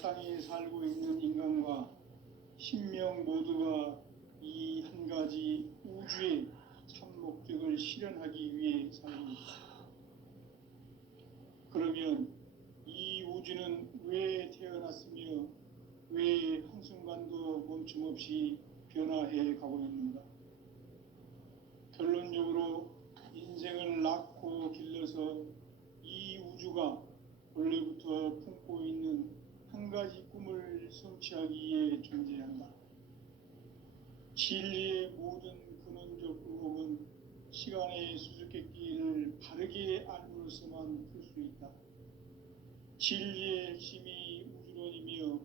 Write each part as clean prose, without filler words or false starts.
땅에 살고 있는 인간과 신명 모두가 이 한 가지 우주의 참 목적을 실현하기 위해 살고 있다. 그러면 이 우주는 왜 태어났으며 왜 한순간도 멈춤 없이 변화해 가고 있는가? 결론적으로 인생을 낳고 길러서 이 우주가 원래부터 품고 있는 한 가지 꿈을 성취하기 위해 존재한다. 진리의 모든 근원적 의혹은 시간의 수수께끼를 바르게 알므로서만 풀 수 있다. 진리의 핵심이 우주론이며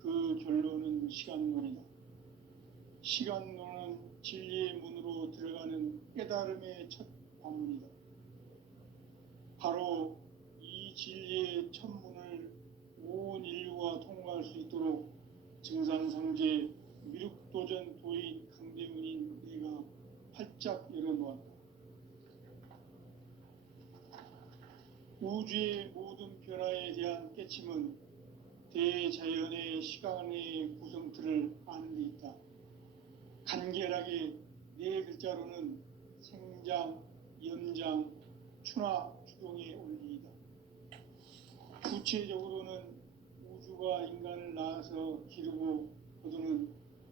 그 결론은 시간론이다. 시간론은 진리의 문으로 들어가는 깨달음의 첫 관문이다. 바로 이 진리의 첫 문을 온 인류가 통과할 수 있도록 증산상제 미륵도전 도인 강대문인 내가 활짝 열어놓았다. 우주의 모든 변화에 대한 깨침은 대자연의 시간의 구성틀을 아는 데 있다. 간결하게 네 글자로는 생장, 연장, 추나 추동의 원리이다. 구체적으로는 우주가 인간을 낳아서 기르고 거두는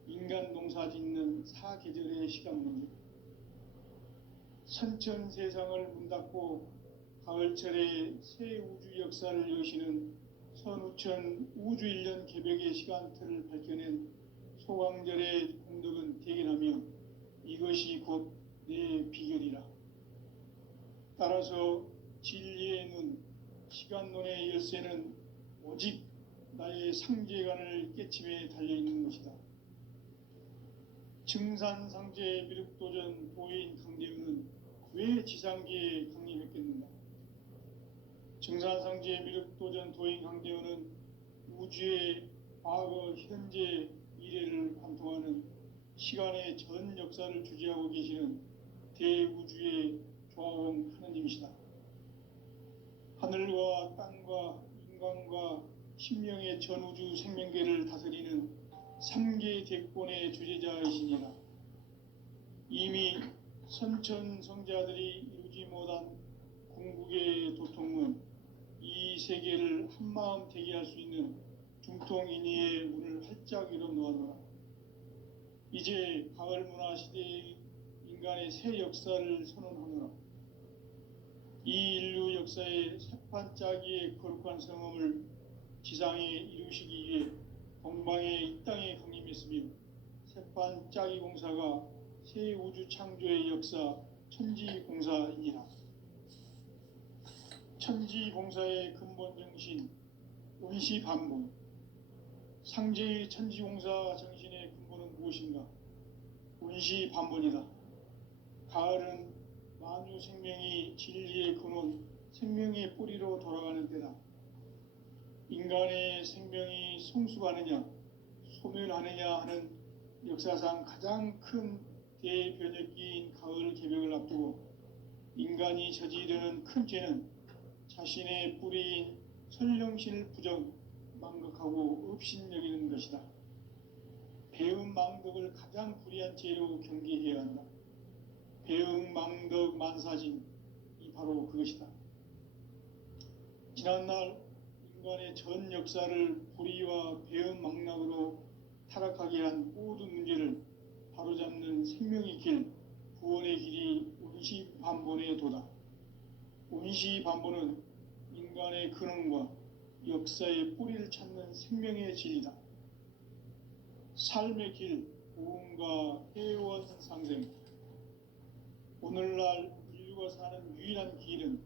인간 농사 짓는 사계절의 시간 문제, 선천 세상을 문 닫고 가을철에 새 우주 역사를 여시는 선우천 우주 1년 개벽의 시간틀을 밝혀낸 소강절의 공덕은 대견하며 이것이 곧 내 비결이라. 따라서 진리의 눈, 시간론의 열쇠는 오직 나의 상제관을 깨침에 달려있는 것이다. 증산상제 미륵도전 도인 강대우는 왜 지상계에 강림했겠는가? 증산상제 미륵도전 도인 강대우는 우주의 과거, 현재, 미래를 관통하는 시간의 전 역사를 주재하고 계시는 대우주의 조화원 하느님이시다. 하늘과 땅과 인간과 신명의 전우주 생명계를 다스리는 3계 대권의 주재자이시니라. 이미 선천성자들이 이루지 못한 궁극의 도통은 이 세계를 한마음 되게 할 수 있는 중통인의의 문을 활짝 열어놓았노라. 이제 가을 문화 시대의 인간의 새 역사를 선언하노라. 이 인류 역사의 새판짜기의 거룩한 성험을 지상에 이루시기 위해 동방의 이 땅에 강림했으며 새판짜기 공사가 새 우주 창조의 역사 천지공사이니라. 천지공사의 근본 정신 운시반본, 상제의 천지공사 정신의 근본은 무엇인가? 운시반본이다. 가을은 만유 생명이 진리의 근원, 생명의 뿌리로 돌아가는 때다. 인간의 생명이 성숙하느냐, 소멸하느냐 하는 역사상 가장 큰 대변혁기인 가을 개벽을 앞두고 인간이 저지르는 큰 죄는 자신의 뿌리인 설령신을 부정, 망극하고 업신여기는 것이다. 배음 망덕을 가장 불의한 죄로 경계해야 한다. 배음 망덕 만사진, 이 바로 그것이다. 지난날 인간의 전 역사를 불의와 배음 망락으로 타락하게 한 모든 문제를 바로잡는 생명의 길, 구원의 길이 운시반본의 도다. 운시반본은 인간의 근원과 역사의 뿌리를 찾는 생명의 진리다. 삶의 길, 고음과 회원 상생. 오늘날 인류가 사는 유일한 길은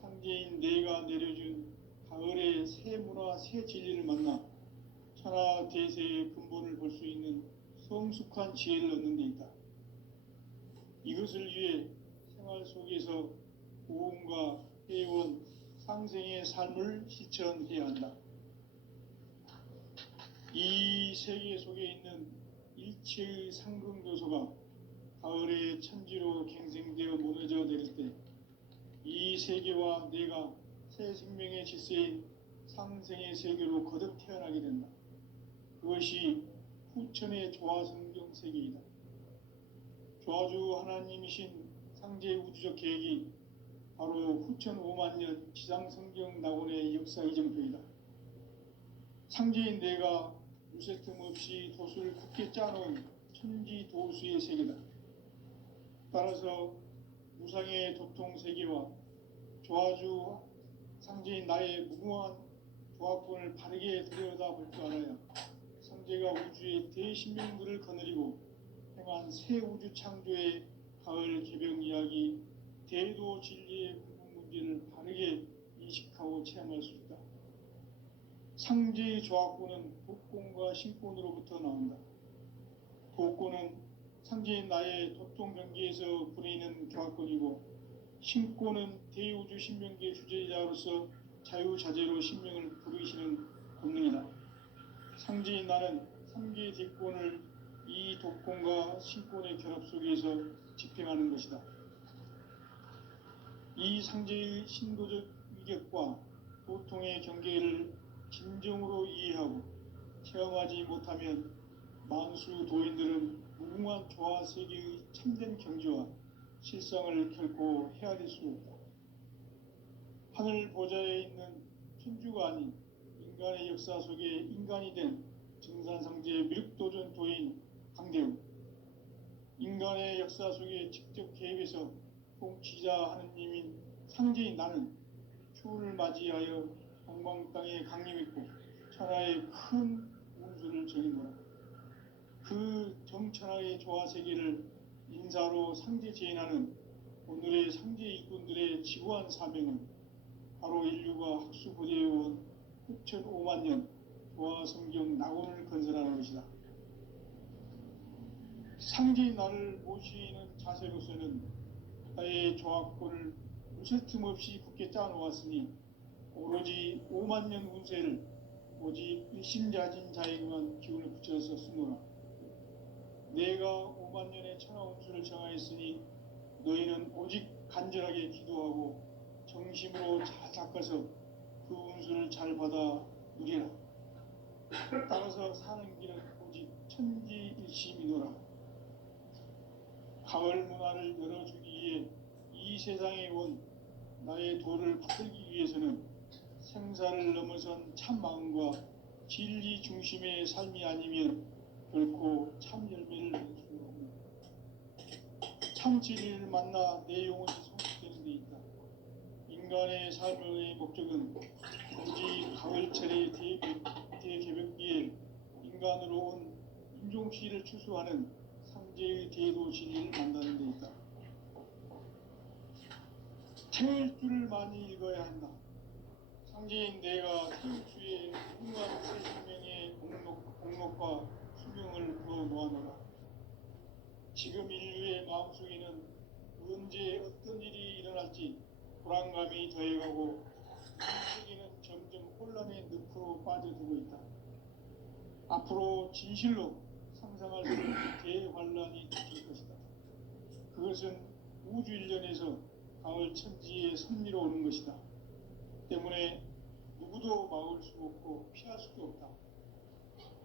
상제인 내가 내려준 가을의 새 문화, 새 진리를 만나 천하 대세의 근본을 볼 수 있는 성숙한 지혜를 얻는 데 있다. 이것을 위해 생활 속에서 고음과 회원, 상생의 삶을 실천해야 한다. 이 세계 속에 있는 일체의 상승교소가 가을의 천지로 갱생되어 무너져 내릴 때 이 세계와 내가 새 생명의 질서인 상생의 세계로 거듭 태어나게 된다. 그것이 후천의 조화성경 세계이다. 조화주 하나님이신 상제 우주적 계획이 바로 후천 5만 년 지상성경 낙원의 역사 이정표이다. 상제인 내가 무쇠 틈 없이 돛을 굳게 짜놓은 천지 도수의 세계다. 따라서 무상의 도통 세계와 조화주 상제인 나의 무궁한 조화권을 바르게 들여다볼 줄 알아야 상제가 우주의 대신명들을 거느리고 행한 새 우주 창조의 가을 개병 이야기, 대도 진리의 구분 문제를 바르게 인식하고 체험할 수 있다. 상제의 조화권은 독권과 신권으로부터 나온다. 독권은 상제인 나의 도통 경계에서 부리는 조화권이고, 신권은 대우주 신명계 주제자로서 자유자재로 신명을 부르시는 본능이다. 상제인 나는 3개의 대권을 이 독권과 신권의 결합 속에서 집행하는 것이다. 이 상제의 신도적 위격과 도통의 경계를 진정으로 이해하고 체험하지 못하면 만수 도인들은 무궁한 조화 세계의 참된 경지와 실상을 결코 헤아릴 수 없다. 하늘 보좌에 있는 천주가 아닌 인간의 역사 속에 인간이 된 증산상제의 미륵도전 도인 강대우, 인간의 역사 속에 직접 개입해서 통치자 하느님인 상제인 나는 추운을 맞이하여 동방 땅에 강림했고 천하의 큰 운수를 정인노라. 그 정천하의 조화 세계를 인사로 상제 제인하는 오늘의 상제 일꾼들의 지구한 사명은 바로 인류가 학수고대해온 후천 5만 년 조화 성경 낙원을 건설하는 것이다. 상제인 나를 모시는 자세로서는 나의 조화권을 무쇠 틈 없이 굳게 짜놓았으니 오로지 5만 년 운세를 오직 일심자진 자에게만 기운을 붙여서 쓰노라. 내가 5만 년의 천하 운수를 정하였으니 너희는 오직 간절하게 기도하고 정심으로 잘 닦아서 그 운수를 잘 받아 누리라. 따라서 사는 길은 오직 천지일심이노라. 가을 문화를 열어주기 위해 이 세상에 온 나의 도를 받들기 위해서는 생사를 넘어선 참 마음과 진리 중심의 삶이 아니면 결코 참 열매를 낼 수 없는 참 진리를 만나 내 영혼이 성숙되는 데 있다. 인간의 삶의 목적은 오직 가을철의 대개벽기에 인간으로 온 인종시를 추수하는 상제의 대도 진리를 만나는 데 있다. 태울 줄을 많이 읽어야 한다. 상제인 내가 태울주의 무궁한 새 생명의 공록과 수명을 불어놓아노라. 지금 인류의 마음속에는 언제 어떤 일이 일어날지 불안감이 더해가고 세계는 점점 혼란의 늪으로 빠져들고 있다. 앞으로 진실로 상상할 수 없는 대환란이 닥칠 것이다. 그것은 우주 일련에서 가을 천지의 섭리로 오는 것이다. 때문에 누구도 막을 수 없고 피할 수도 없다.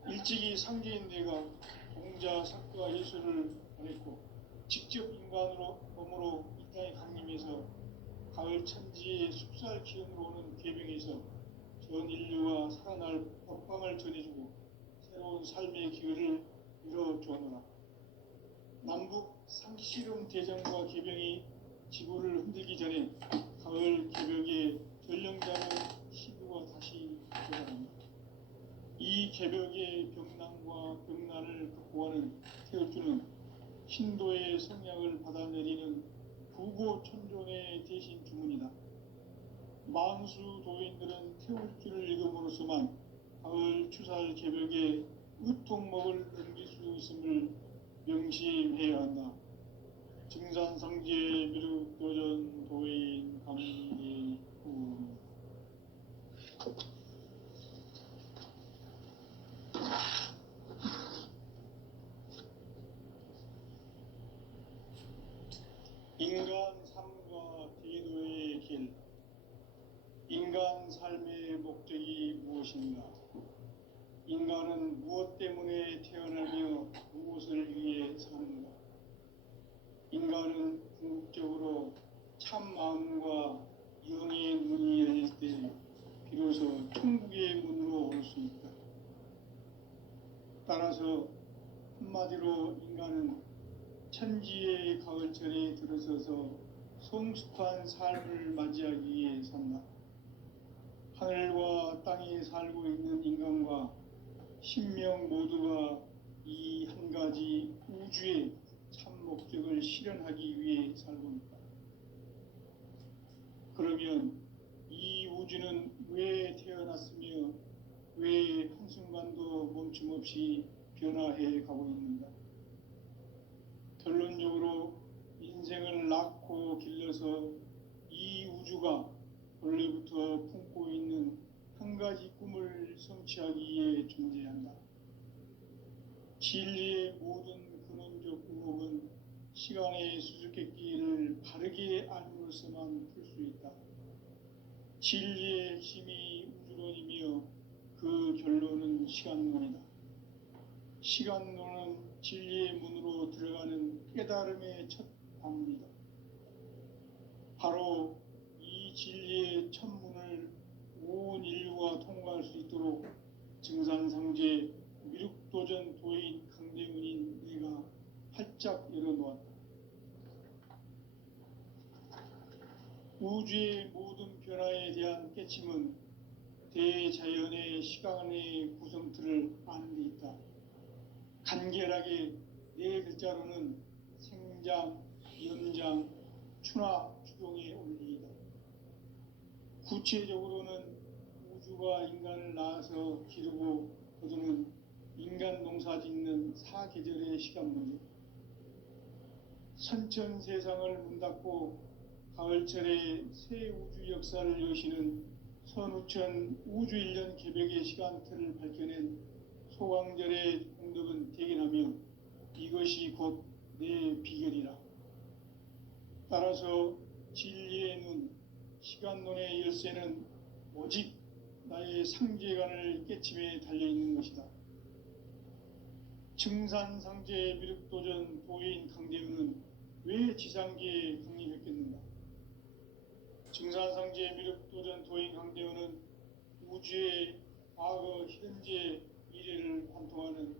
일찍이 상제인 내가 동자 사과 예수를 보냈고 직접 인간으로 몸으로 이 땅에 강림해서 가을 천지의 숲살 기운으로 오는 계명에서 전 인류가 살아날 법방을 전해주고 새로운 삶의 기회를 이뤄주었노라. 남북 상씨름 대전과 계병이 지구를 흔들기 전에 가을 개벽의 전령자로 시구가 다시 돌아갑니다. 이 개벽의 병난과 병난을 극복하는 태울주는 신도의 성약을 받아내리는 부고천존의 대신 주문이다. 만수 도인들은 태울주를 읽음으로써만 가을 추살 개벽의 의통목을 넘길 수 있음을 명심해야 한다. 증산상제 미륵도전 도인 강대우. 인간 삶과 대도의 길. 인간 삶의 목적이 인간은 무엇 때문에 태어나며 무엇을 위해 사는가? 인간은 궁극적으로 참 마음과 영의 문이 열릴 때 비로소 천국의 문으로 올 수 있다. 따라서 한마디로 인간은 천지의 가을철에 들어서서 성숙한 삶을 맞이하기 위해 산다. 하늘과 땅에 살고 있는 인간과 신명 모두가 이 한 가지 우주의 참 목적을 실현하기 위해 살고 있다. 그러면 이 우주는 왜 태어났으며 왜 한순간도 멈춤 없이 변화해 가고 있는가? 결론적으로 인생을 낳고 길러서 이 우주가 원래부터 품고 있는 한 가지 꿈을 성취하기 위해 존재한다. 진리의 모든 근원적 의혹은 시간의 수수께끼를 바르게 알므로서만 풀 수 있다. 진리의 핵심이 우주론이며 그 결론은 시간론이다. 시간론은 진리의 문으로 들어가는 깨달음의 첫 방문이다. 바로 이 진리의 첫 문을 온 인류가 통과할 수 있도록 증산상제 미륵도전 도인 강대문인 내가 활짝 열어놓았다. 우주의 모든 변화에 대한 깨침은 대자연의 시간의 구성틀을 아는 데 있다. 간결하게 네 글자로는 생장, 연장, 추나 추동의 원리이다. 구체적으로는 우주가 인간을 낳아서 기르고 거두는 인간 농사 짓는 사계절의 시간 문제, 선천 세상을 문 닫고 가을철에 새 우주 역사를 여시는 선우천 우주 1년 개벽의 시간틀을 밝혀낸 소강절의 공덕은 대견하며 이것이 곧 내 비결이라. 따라서 진리의 눈, 시간론의 열쇠는 오직 나의 상제관을 깨침에 달려있는 것이다. 증산상제 미륵도전 도인 강대우는 왜 지상계에 강림했겠는가? 증산상제 미륵도전 도인 강대우는 우주의 과거, 현재, 미래를 관통하는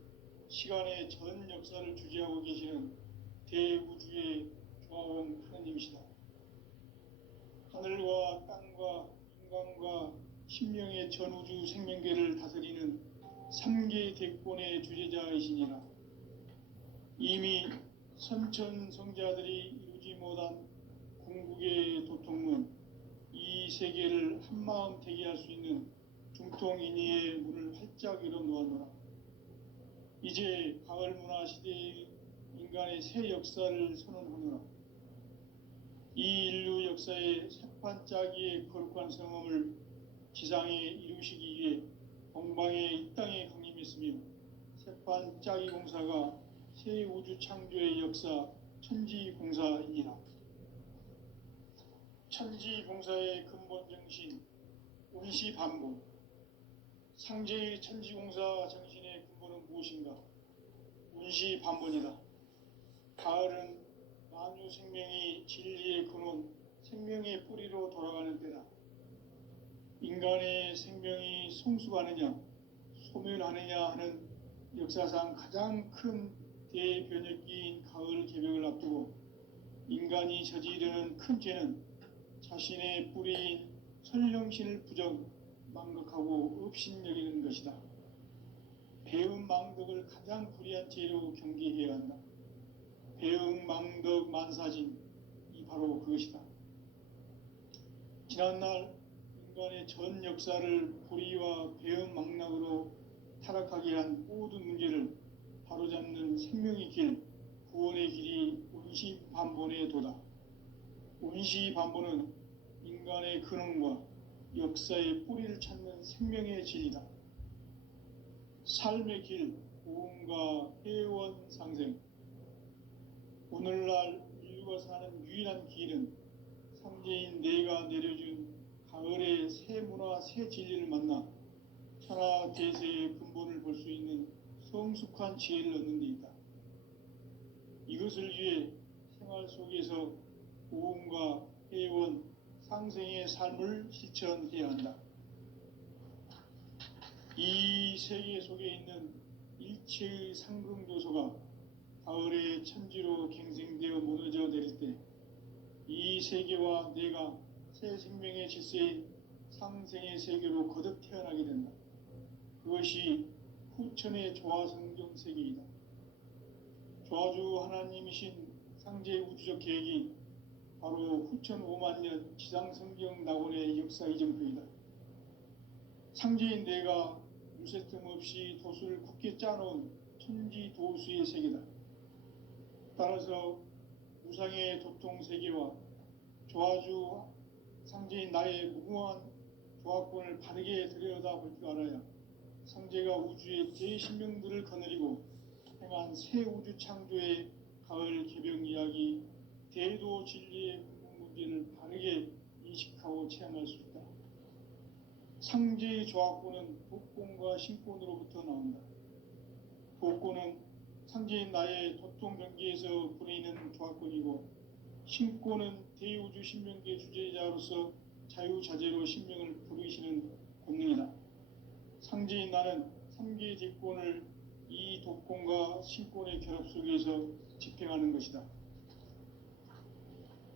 시간의 전 역사를 주재하고 계시는 대우주의 조화원 하느님이시다. 하늘과 땅과 인간과 신명의 전우주 생명계를 다스리는 3개 대권의 주제자이시니라. 이미 선천성자들이 이루지 못한 궁극의 도통문, 이 세계를 한마음 되게 할 수 있는 중통인의의 문을 활짝 열어놓았노라. 이제 가을 문화 시대의 인간의 새 역사를 선언하노라. 이 인류 역사의 새판짜기의 거룩한 성험을 지상에 이루시기 위해 동방의 이 땅에 강림했으며 새판짜기 공사가 새 우주 창조의 역사 천지공사이니라. 천지공사의 근본 정신 운시반복. 상제의 천지공사 정신의 근본은 무엇인가? 운시반복이다. 가을은 만유 생명이 진리의 근원, 생명의 뿌리로 돌아가는 때다. 인간의 생명이 성숙하느냐, 소멸하느냐 하는 역사상 가장 큰 대변혁기인 가을 개벽을 앞두고 인간이 저지르는 큰 죄는 자신의 뿌리인 선령신을 부정, 망극하고 업신여기는 것이다. 배음 망덕을 가장 불의한 죄로 경계해야 한다. 배음 망덕 만사진, 이 바로 그것이다. 지난날 인간의 전 역사를 불의와 배음 망락으로 타락하게 한 모든 문제를 바로잡는 생명의 길, 구원의 길이 운시반본의 도다. 운시반본은 인간의 근원과 역사의 뿌리를 찾는 생명의 진리다. 삶의 길, 고음과 회원 상생. 오늘날 인류가 사는 유일한 길은 상제인 내가 내려준 가을의 새 문화, 새 진리를 만나 천하 대세의 근본을 볼 수 있는 성숙한 지혜를 얻는 데 있다. 이것을 위해 생활 속에서 고음과 회원, 상생의 삶을 실천해야 한다. 이 세계 속에 있는 일체의 상승조소가 가을의 천지로 갱생되어 무너져 내릴 때 이 세계와 내가 새 생명의 질서인 상생의 세계로 거듭 태어나게 된다. 그것이 후천의 조화성경 세계이다. 조화주 하나님이신 상제의 우주적 계획이 바로 후천 5만 년 지상성경 낙원의 역사 이정표이다. 상제인 내가 유세틈 없이 도수를 굳게 짜놓은 천지 도수의 세계다. 따라서 무상의 도통 세계와 조화주 상제인 나의 무궁한 조화권을 바르게 들여다볼 줄 알아야 상제가 우주의 대신명들을 거느리고 행한 새 우주 창조의 가을 개병 이야기 대도 진리의 문제를 바르게 인식하고 체험할 수 있다. 상제의 조화권은 복권과 신권으로부터 나온다. 복권은 상제인 나의 도통 경계에서 부르이는 조화권이고, 신권은 대우주 신명계 주제자로서 자유자재로 신명을 부르시는 권능이다. 상제인 나는 3개의 대권을 이 도권과 신권의 결합 속에서 집행하는 것이다.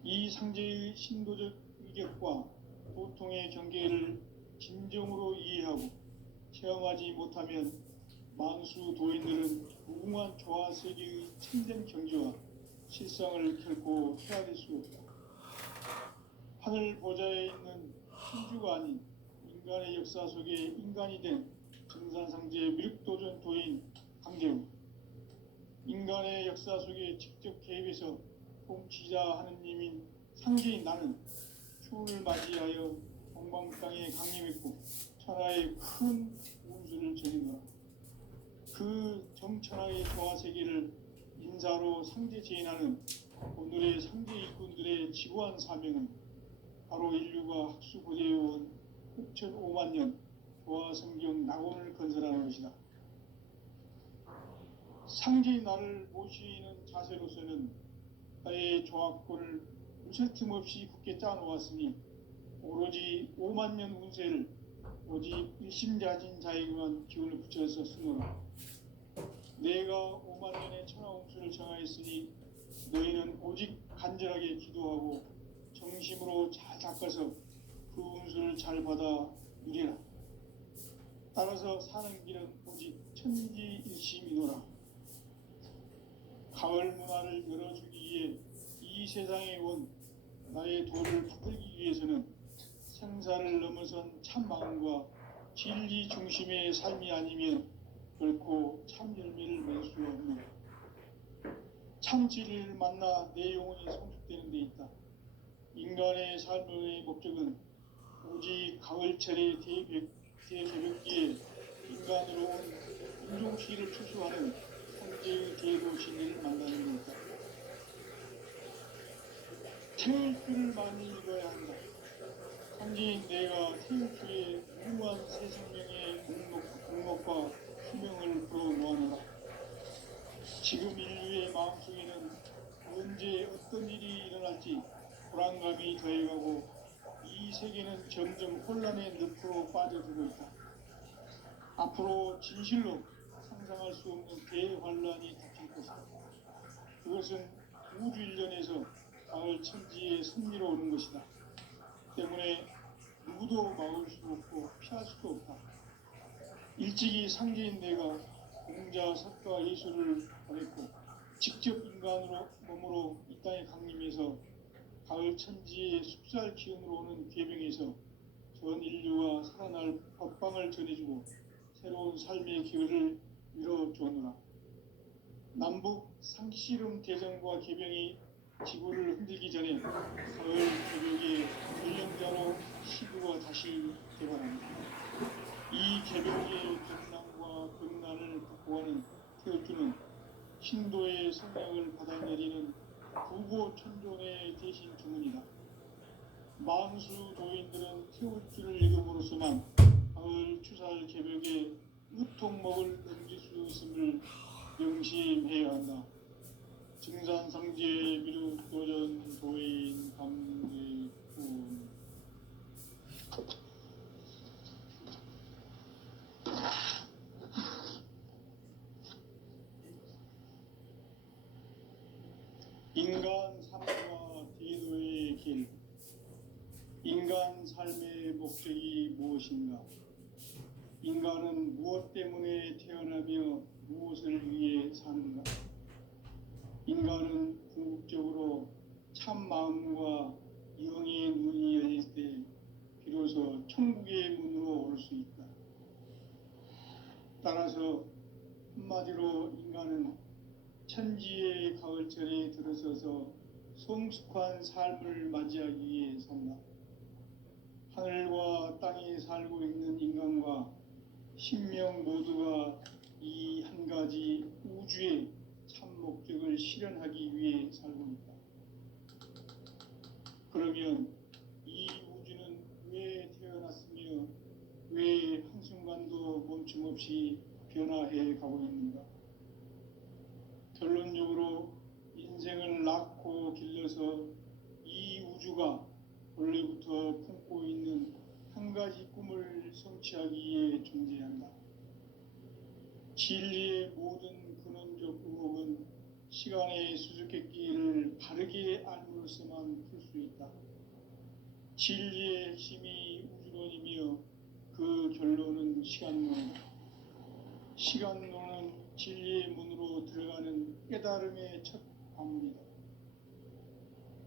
이 상제의 신도적 위격과 도통의 경계를 진정으로 이해하고 체험하지 못하면 만수 도인들은 무궁한 조화 세계의 참된 경지와 실상을 결코 헤아릴 수 없다. 하늘 보좌에 있는 신주가 아닌 인간의 역사 속에 인간이 된 정산상제의 미륵도전 도인 강재우, 인간의 역사 속에 직접 개입해서 통치자 하느님인 상제인 나는 추운을 맞이하여 동방 땅에 강림했고 천하의 큰 운수를 전인다. 그 정천하의 조화 세계를 인사로 상제 제인하는 오늘의 상제 일꾼들의 지구한 사명은 바로 인류가 학수고대해온 후천 5만 년 조화 성경 낙원을 건설하는 것이다. 상제인 나를 모시는 자세로서는 나의 조화권을 무쇠 틈 없이 굳게 짜놓았으니 오로지 5만 년 운세를 오직 일심자진 자에게만 기운을 붙여서 쓰노라. 내가 5만 년의 천하 운수를 정하였으니 너희는 오직 간절하게 기도하고 정심으로 잘 닦아서 그 운수를 잘 받아 누리라. 따라서 사는 길은 오직 천지일심이노라. 가을 문화를 열어주기 위해 이 세상에 온 나의 도를 붙들기 위해서는 생사를 넘어선 참 마음과 진리 중심의 삶이 아니면 결코 참 열매를 맺을 수 없는 참 진리를 만나 내 영혼이 성숙되는 데 있다. 인간의 삶의 목적은 오직 가을철의 대개벽기에 인간으로 온 인종시를 추수하는 상제의 대도 진리를 만나는 데 있다. 태울글을 많이 읽어야 한다. 상제인 내가 태울글의 무궁한 새 생명의 목록과 수명을 불어모아노라. 지금 인류의 마음속에는 언제 어떤 일이 일어날지 불안감이 더해가고 이 세계는 점점 혼란의 늪으로 빠져들고 있다. 앞으로 진실로 상상할 수 없는 대환란이 닥칠 것이다. 그것은 우주 일련에서 가을 천지의 섭리로 오는 것이다. 때문에 누구도 막을 수 없고 피할 수도 없다. 일찍이 상제인 내가 공자, 석가, 예수를 보냈고 직접 인간으로 몸으로 이 땅에 강림해서 가을 천지의 숙살 기운으로 오는 괴병에서 전 인류가 살아날 법방을 전해주고 새로운 삶의 기회를 밀어주었노라. 남북 상씨름 대전과 개병이 지구를 흔들기 전에 가을 개벽의 전령자로 시구가 다시 개발합니다. 이 개벽의 변난과 극난을 극복하는 태우주는 신도의 성령을 받아내리는 부고천존의 대신 주문이다. 만수 도인들은 태우주를 읽음으로써만 가을 추살 개벽에 무통목을 넘길 수 있음을 명심해야 한다. 증산상제 미륵 도전 도인 강대군. 인간 삶과 대도의 길. 인간 삶의 목적이 무엇인가? 인간은 무엇 때문에 태어나며 무엇을 위해 사는가? 인간은 궁극적으로 참 마음과 영의 눈이 열릴 때 비로소 천국의 문으로 올 수 있다. 따라서 한마디로 인간은 천지의 가을철에 들어서서 성숙한 삶을 맞이하기 위해 산다. 하늘과 땅에 살고 있는 인간과 신명 모두가 이 한 가지 우주의 참 목적을 실현하기 위해 살고 있다. 그러면 이 우주는 왜 태어났으며 왜 한순간도 멈춤없이 변화해 가고 있는가? 결론적으로 인생을 낳고 길러서 이 우주가 원래부터 품고 있는 한 가지 꿈을 성취하기 위해 존재한다. 진리의 모든 근원적 의혹은 시간의 수수께끼를 바르게 알므로써만 풀 수 있다. 진리의 핵심이 우주론이며 그 결론은 시간론이다. 시간론은 진리의 문으로 들어가는 깨달음의 첫 관문이다.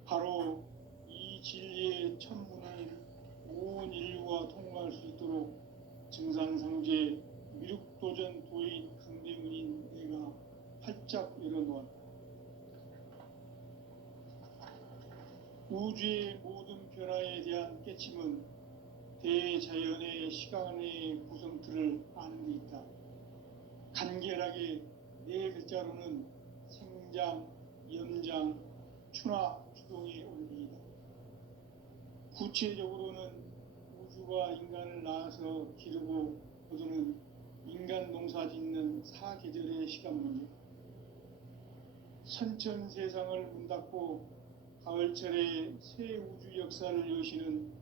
바로 이 진리의 첫 문을 온 인류가 통과할 수 있도록 증산상제 미륵도전 도인 강대문인 내가 활짝 열어놓았다. 우주의 모든 변화에 대한 깨침은 대자연의 시간의 구성틀을 아는 데 있다. 간결하게 네 글자로는 생장, 연장, 추나 추동의 원리이다. 구체적으로는 우주가 인간을 낳아서 기르고 거두는 인간 농사 짓는 사계절의 시간 문제. 선천 세상을 문 닫고 가을철에 새 우주 역사를 여시는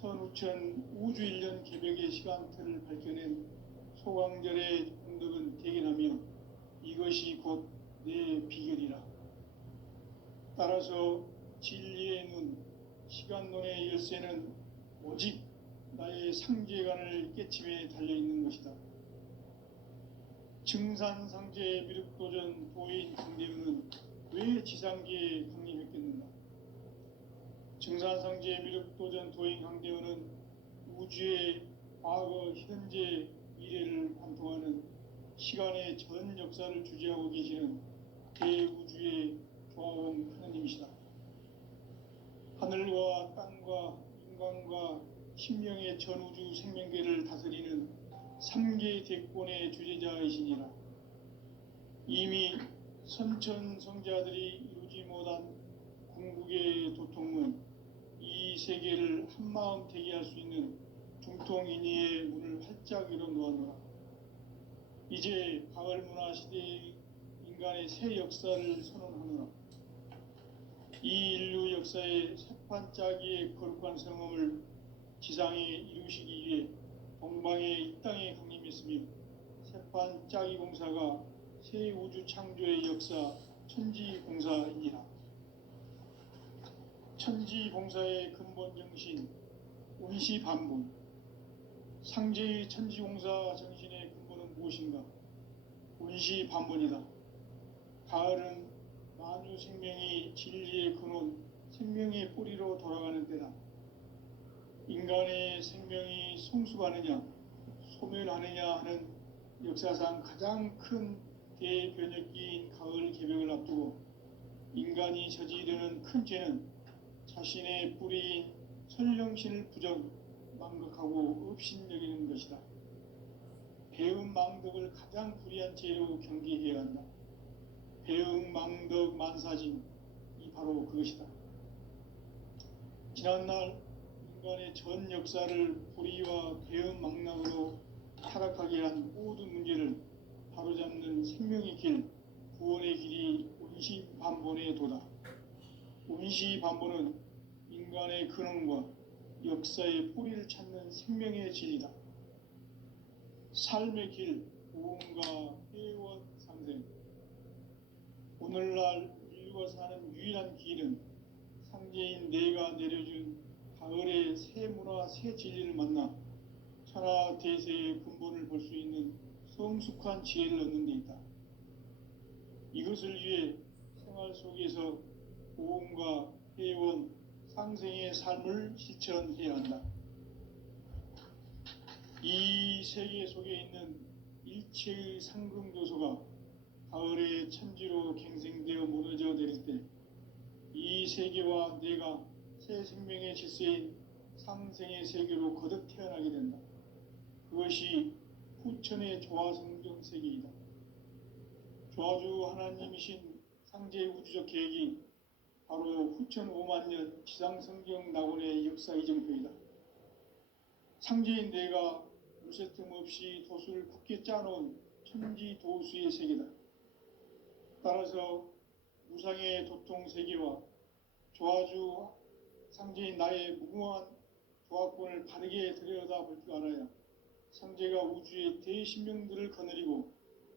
선우천 우주일년 개벽의 시간틀을 밝혀낸 소강절의 공덕은 대견하며 이것이 곧 내 비결이라. 따라서 진리의 눈, 시간론의 열쇠는 오직 나의 상제관을 깨침에 달려있는 것이다. 증산상제 미륵도전 도인 강대문은 왜 지상계에 강림했겠는가? 증산상제 미륵도전 도인 강대문은 우주의 과거, 현재, 미래를 관통하는 시간의 전 역사를 주재하고 계시는 대우주의 조화원 하느님이시다. 하늘과 땅과 인간과 신명의 전우주 생명계를 다스리는 3계 대권의 주재자이시니라. 이미 선천성자들이 이루지 못한 궁극의 도통문, 이 세계를 한마음 되게 할 수 있는 중통인의의 문을 활짝 열어놓았노라. 이제 가을 문화 시대의 인간의 새 역사를 선언하노라. 이 인류 역사의 새판짜기의 거룩한 성음을 지상에 이루시기 위해 동방에 이 땅에 강림했으며 새판짜기 공사가 새 우주 창조의 역사 천지공사이니라. 천지공사의 근본 정신 운시반분. 상제의 천지공사 정신의 근본은 무엇인가? 운시반분이다. 가을은 만유 생명이 진리의 근원, 생명의 뿌리로 돌아가는 때다. 인간의 생명이 성숙하느냐, 소멸하느냐 하는 역사상 가장 큰 대변혁기인 가을 개벽을 앞두고 인간이 저지르는 큰 죄는 자신의 뿌리인 설령신을 부정, 망극하고 업신여기는 것이다. 배움 망덕을 가장 불의한 죄로 경계해야 한다. 배움 망덕 만사짐이 바로 그것이다. 지난날 인간의 전 역사를 불의와 대응망락으로 타락하게 한 모든 문제를 바로잡는 생명의 길, 구원의 길이 운시반본의 도다. 운시반본은 인간의 근원과 역사의 뿌리를 찾는 생명의 진리다. 삶의 길, 보험과 회원 상생. 오늘날 인류가 사는 유일한 길은 상제인 내가 내려준 가을의 새 문화, 새 진리를 만나 천하 대세의 근본을 볼 수 있는 성숙한 지혜를 얻는 데 있다. 이것을 위해 생활 속에서 보험과 회원, 상생의 삶을 실천해야 한다. 이 세계 속에 있는 일체의 상금교소가 가을의 천지로 갱생되어 무너져 내릴 때 이 세계와 내가 새 생명의 질서인 상생의 세계로 거듭 태어나게 된다. 그것이 후천의 조화성경 세계이다. 조화주 하나님이신 상제의 우주적 계획이 바로 후천 5만 년 지상성경 낙원의 역사 이정표이다. 상제인 내가 무쇠틈 없이 도수를 굳게 짜놓은 천지 도수의 세계다. 따라서 무상의 도통 세계와 조화주 상제인 나의 무궁한 조화권을 바르게 들여다볼 줄 알아야 상제가 우주의 대신명들을 거느리고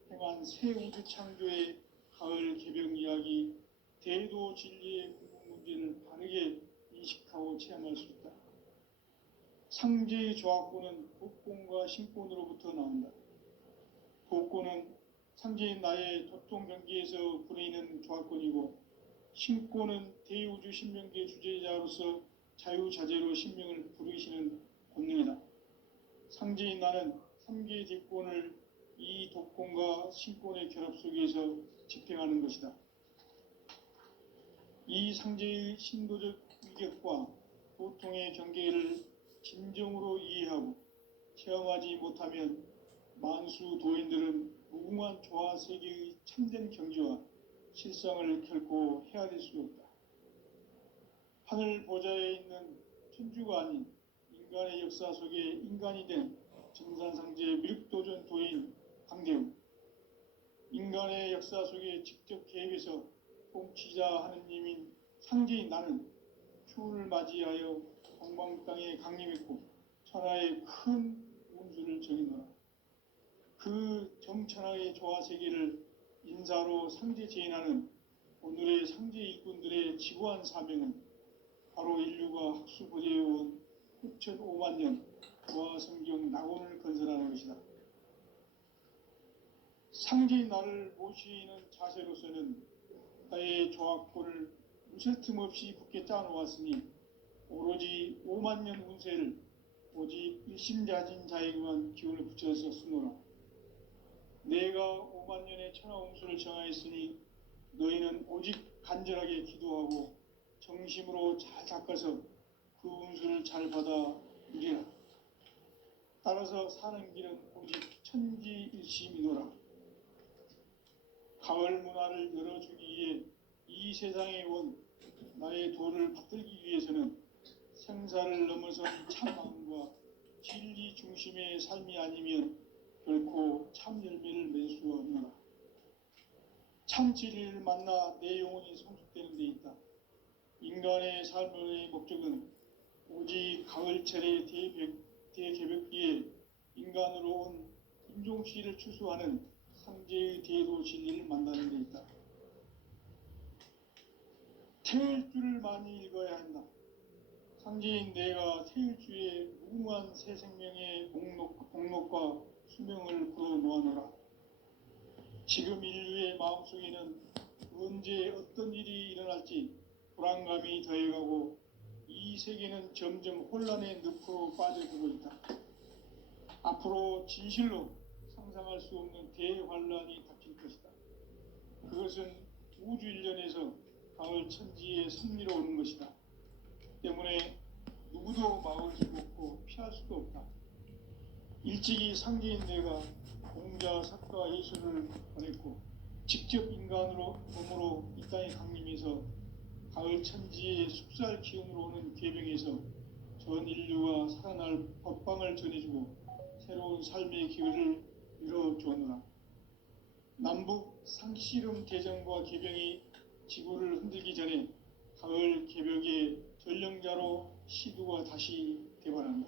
행한 새 우주 창조의 가을 개병 이야기, 대도 진리의 궁극 문제를 바르게 인식하고 체험할 수 있다. 상제의 조화권은 복권과 신권으로부터 나온다. 복권은 상제인 나의 도통 경기에서 부리는 조화권이고, 신권은 대우주 신명계 주제자로서 자유자재로 신명을 부르시는 본능이다. 상제인 나는 3개의 뒷권을 이 독권과 신권의 결합 속에서 집행하는 것이다. 이 상제의 신도적 위격과 보통의 경계를 진정으로 이해하고 체험하지 못하면 만수 도인들은 무궁한 조화 세계의 참된 경지와 실상을 결코 헤아릴 수 없다. 하늘 보좌에 있는 천주가 아닌 인간의 역사 속에 인간이 된 정산상제의 미륵도전 도인 강대웅, 인간의 역사 속에 직접 개입해서 통치자 하느님인 상제인 나는 추운을 맞이하여 동방 땅에 강림했고 천하의 큰 운수를 정해놓아 그 정천하의 조화 세계를 인사로 상제 제인하는 오늘의 상제 일꾼들의 지구한 사명은 바로 인류가 학수고대해온 후천 5만 년 조화 성경 낙원을 건설하는 것이다. 상제인 나를 모시는 자세로서는 나의 조화권을 무쇠틈 없이 굳게 짜놓았으니 오로지 5만 년 운세를 오직 일심자진 자에게만 기운을 붙여서 쓰노라. 내가 5만 년의 천하 운수를 정하였으니 너희는 오직 간절하게 기도하고 정심으로 잘 닦아서 그 운수를 잘 받아 누리라. 따라서 사는 길은 오직 천지일심이노라. 가을 문화를 열어주기 위해 이 세상에 온 나의 도를 받들기 위해서는 생사를 넘어선 참마음과 진리 중심의 삶이 아니면 결코 참 열매를 맺을 수 없노라. 참 진리를 만나 내 영혼이 성숙되는 데 있다. 인간의 삶의 목적은 오직 가을철의 대개벽기에 인간으로 온 인종씨를 추수하는 상제의 대도 진리를 만나는 데 있다. 태일주를 많이 읽어야 한다. 상제인 내가 태일주의 무궁한 새 생명의 목록과 수명을 풀어 놓아노라. 지금 인류의 마음속에는 언제 어떤 일이 일어날지 불안감이 더해가고 이 세계는 점점 혼란의 늪으로 빠져들고 있다. 앞으로 진실로 상상할 수 없는 대환란이 닥칠 것이다. 그것은 우주 일련에서 가을 천지의 섭리로 오는 것이다. 때문에 누구도 막을 수 없고 피할 수도 없다. 일찍이 상제인 내가 공자, 사과, 예수를 보냈고 직접 인간으로 몸으로 이 땅에 강림해서 가을 천지의 숙살 기운으로 오는 계병에서 전 인류가 살아날 법방을 전해주고 새로운 삶의 기회를 열어주었노라. 남북 상씨름 대전과 개병이 지구를 흔들기 전에 가을 개벽의 전령자로 시두가 다시 개발한다.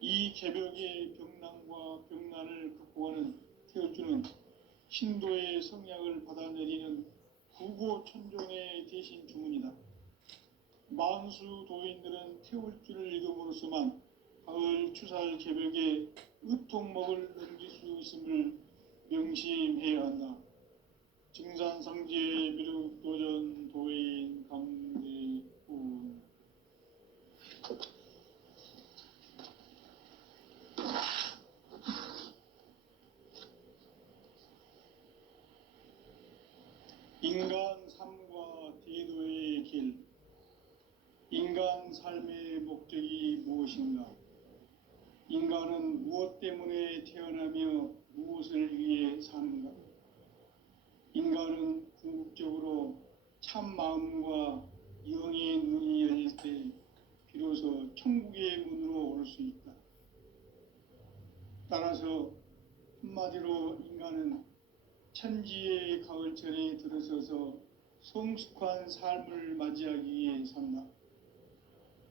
이 개벽의 병난과 병난을 극복하는 태울주는 신도의 성약을 받아내리는 구고천존의 대신 주문이다. 만수 도인들은 태울주를 읽음으로써만 가을 추살 개벽에 의통목을 넘길 수 있음을 명심해야 한다. 증산상제 미륵도전 도인 강대훈. 인간 삶과 대도의 길. 인간 삶의 목적이 무엇인가? 인간은 무엇 때문에 태어나며 무엇을 위해 사는가? 인간은 궁극적으로 참 마음과 영의 눈이 열릴 때 비로소 천국의 문으로 올 수 있다. 따라서 한마디로 인간은 천지의 가을철에 들어서서 성숙한 삶을 맞이하기 위해 산다.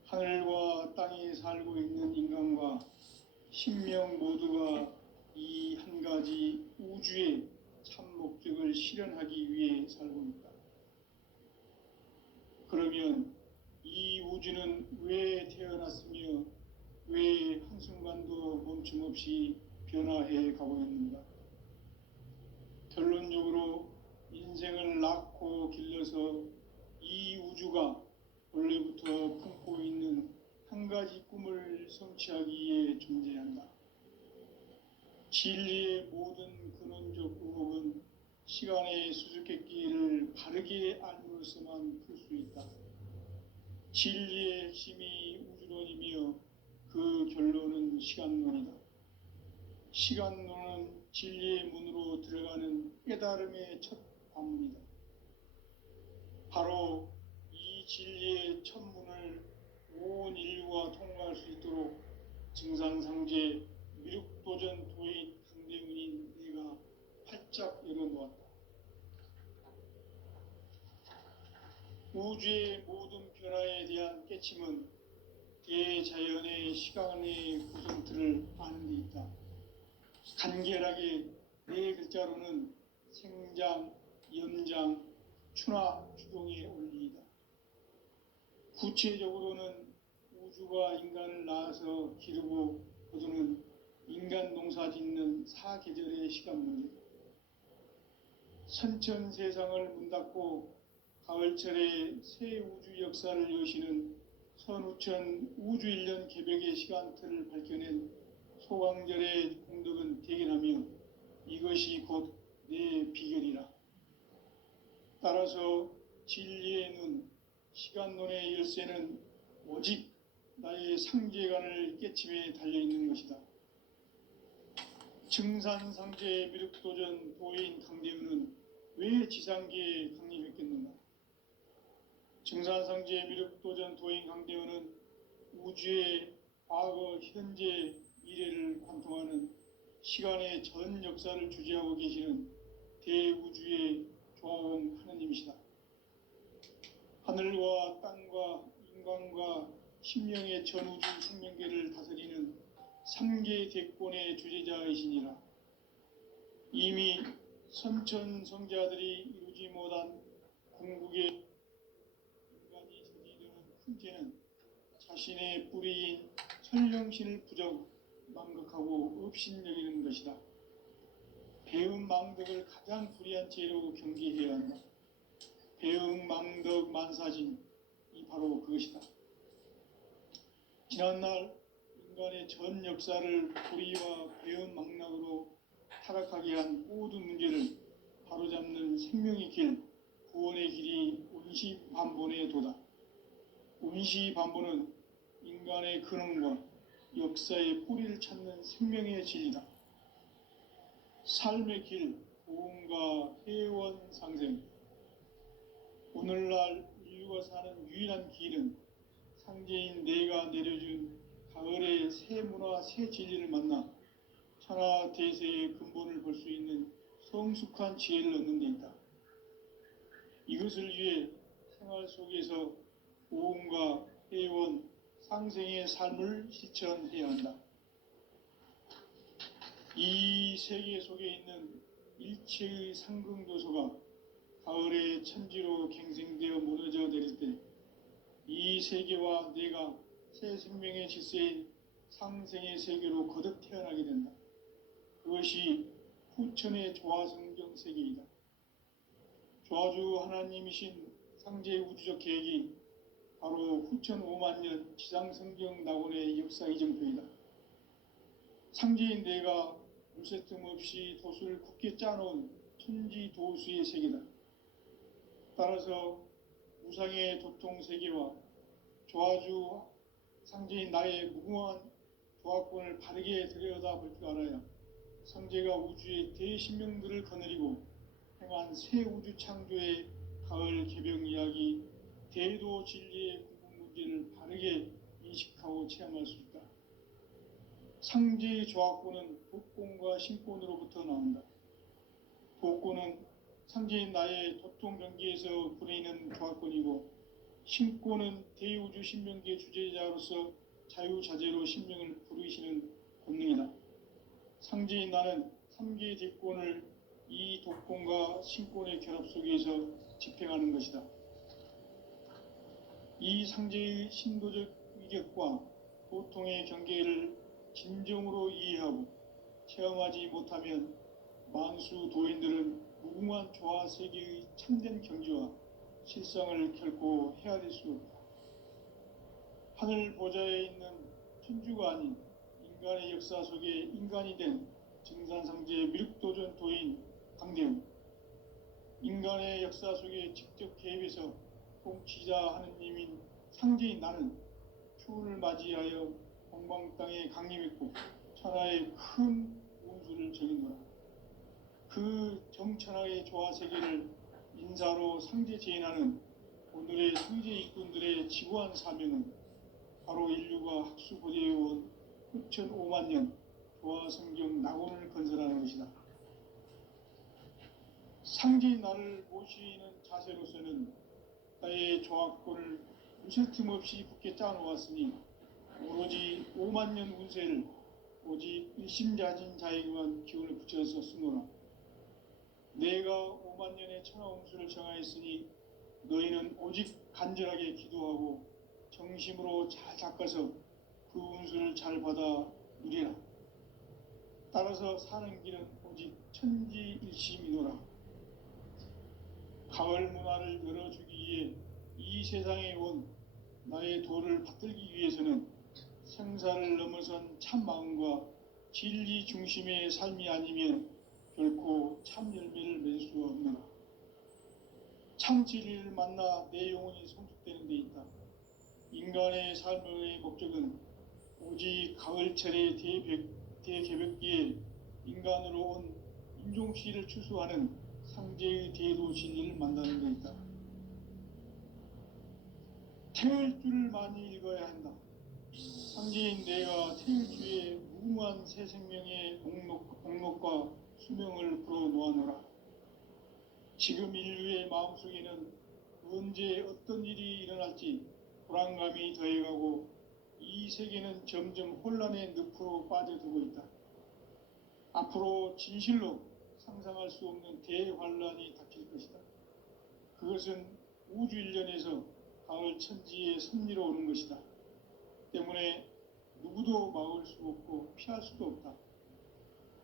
하늘과 땅에 살고 있는 인간과 신명 모두가 이 한 가지 우주의 참 목적을 실현하기 위해 살고 있다. 그러면 이 우주는 왜 태어났으며 왜 한순간도 멈춤없이 변화해 가고 있는가? 결론적으로 인생을 낳고 길러서 이 우주가 원래부터 품고 있는 한 가지 꿈을 성취하기 위해 존재한다. 진리의 모든 근원적 의혹은 시간의 수수께끼를 바르게 알므로서만 풀 수 있다. 진리의 핵심이 우주론이며 그 결론은 시간론이다. 시간론은 진리의 문으로 들어가는 깨달음의 첫 관문이다. 바로 이 진리의 첫 문을 온 인류가 통과할 수 있도록 증산상제 미륵도전 도인 강대훈인 내가 활짝 열어놓았다. 우주의 모든 변화에 대한 깨침은 대자연의 시간의 구성틀을 아는 데 있다. 간결하게 네 글자로는 생장, 연장, 추나 추동의 원리이다. 구체적으로는 우주가 인간을 낳아서 기르고 거두는 인간 농사 짓는 사계절의 시간 문제. 선천 세상을 문 닫고 가을철에 새 우주 역사를 여시는 선우천 우주 1년 개벽의 시간틀을 밝혀낸 소강절의 공덕은 대견하며 이것이 곧 내 비결이라. 따라서 진리의 눈, 시간론의 열쇠는 오직 나의 상제관을 깨침에 달려있는 것이다. 증산상제 미륵도전 도인 강대훈은 왜 지상계에 강림했겠는가? 증산상제 미륵도전 도인 강대훈은 우주의 과거, 현재, 미래를 관통하는 시간의 전 역사를 주재하고 계시는 대우주의 조화원 하느님이시다. 하늘과 땅과 인간과 신명의 전우주 생명계를 다스리는 3계 대권의 주재자이시니라. 이미 선천성자들이 이루지 못한 궁극의 인간이 저지르는 큰 죄는 자신의 뿌리인 천령신을 부정, 망극하고 업신여기는 것이다. 배음 망덕을 가장 불의한 죄로 경계해야 한다. 배음 망덕 만사진, 이 바로 그것이다. 지난날 인간의 전 역사를 불의와 배음 망락으로 타락하게 한 모든 문제를 바로잡는 생명의 길, 구원의 길이 운시반본의 도다. 운시반본은 인간의 근원과 역사의 뿌리를 찾는 생명의 진리다. 삶의 길, 고음과 회원 상생. 오늘날 인류가 사는 유일한 길은 상제인 내가 내려준 가을의 새 문화 새 진리를 만나 천하 대세의 근본을 볼 수 있는 성숙한 지혜를 얻는 데 있다. 이것을 위해 생활 속에서 오음과 회원, 상생의 삶을 실천해야 한다. 이 세계 속에 있는 일체의 상승도소가 가을의 천지로 갱생되어 무너져 내릴 때 이 세계와 내가 새 생명의 질서인 상생의 세계로 거듭 태어나게 된다. 그것이 후천의 조화성경 세계이다. 조화주 하나님이신 상제의 우주적 계획이 바로 후천 5만 년 지상성경 낙원의 역사 이정표이다. 상제인 내가 물새틈 없이 도수를 굳게 짜놓은 천지도수의 세계다. 따라서 무상의 도통세계와 조화주 상제인 나의 무궁한 조화권을 바르게 들여다볼 줄 알아야 상제가 우주의 대신명들을 거느리고 행한 새 우주 창조의 가을 개병 이야기, 대도 진리의 궁극 문제를 바르게 인식하고 체험할 수 있다. 상제의 조화권은 독권과 신권으로부터 나온다. 독권은 상제인 나의 도통 경계에서 부리는 조화권이고, 신권은 대우주 신명기의 주제자로서 자유자재로 신명을 부르시는 권능이다. 상제인 나는 3개의 대권을 이 독권과 신권의 결합 속에서 집행하는 것이다. 이 상제의 신도적 위격과 도통의 경계를 진정으로 이해하고 체험하지 못하면 만수 도인들은 무궁한 조화 세계의 참된 경지와 실상을 결코 헤아릴 수 없다. 하늘 보좌에 있는 천주가 아닌 인간의 역사 속에 인간이 된 증산상제 미륵도전 도인 강대웅, 인간의 역사 속에 직접 개입해서 통치자 하느님인 상제인 나는 추운을 맞이하여 동방 땅에 강림했고 천하의 큰 운수를 적인 거라. 그 정천하의 조화 세계를 인사로 상제 제인하는 오늘의 상제 일꾼들의 지구한 사명은 바로 인류가 학수고대해온 후천 5만 년 조화 성경 낙원을 건설하는 것이다. 상제인 나를 모시는 자세로서는 나의 조화권을 무쇠틈 없이 굳게 짜놓았으니 오로지 5만 년 운세를 오직 일심자진 자에게만 기운을 붙여서 쓰노라. 내가 5만 년의 천하 운수를 정하였으니 너희는 오직 간절하게 기도하고 정심으로 잘 닦아서 그 운수를 잘 받아 누리라. 따라서 사는 길은 오직 천지일심이노라. 가을 문화를 열어주기 위해 이 세상에 온 나의 도를 받들기 위해서는 생사를 넘어선 참 마음과 진리 중심의 삶이 아니면 결코 참 열매를 맺을 수 없노라. 참 진리를 만나 내 영혼이 성숙되는 데 있다. 인간의 삶의 목적은 오직 가을철의 대개벽기에 인간으로 온 인종시를 추수하는 상제의 대도 진리를 만나는 데 있다. 태일주를 많이 읽어야 한다. 상제인 내가 태일주의 무궁한 새 생명의 목록과 수명을 풀어놓아노라. 지금 인류의 마음속에는 언제 어떤 일이 일어날지 불안감이 더해가고 이 세계는 점점 혼란의 늪으로 빠져들고 있다. 앞으로 진실로 상상할 수 없는 대환란이 닥칠 것이다. 그것은 우주 일련에서 가을 천지의 섭리로 오는 것이다. 때문에 누구도 막을 수 없고 피할 수도 없다.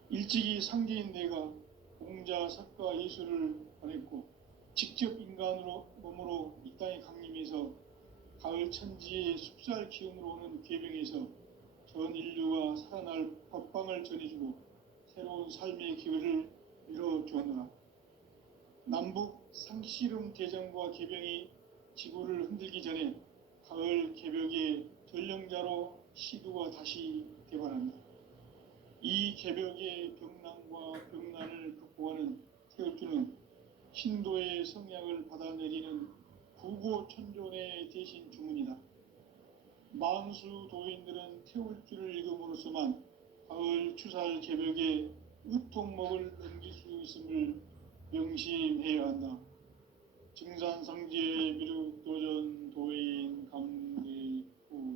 일찍이 상제인 내가 공자, 석가, 예수를 보냈고 직접 인간으로 몸으로 이 땅에 강림해서 가을 천지의 숲살 기운으로 오는 궤병에서 전 인류가 살아날 법방을 전해주고 새로운 삶의 기회를 열어주었노라. 남북 상씨름 대전과 개병이 지구를 흔들기 전에 가을 개벽의 전령자로 시두가 다시 대발한다. 이 개벽의 병난과 병난을 극복하는 태극주는 신도의 성향을 받아내리는 구고천존의 대신 주문이다. 만수 도인들은 태울 줄을 읽음으로써만 가을 추살 개벽에 으통목을 넘길 수 있음을 명심해야 한다. 증산상지의 비륵도전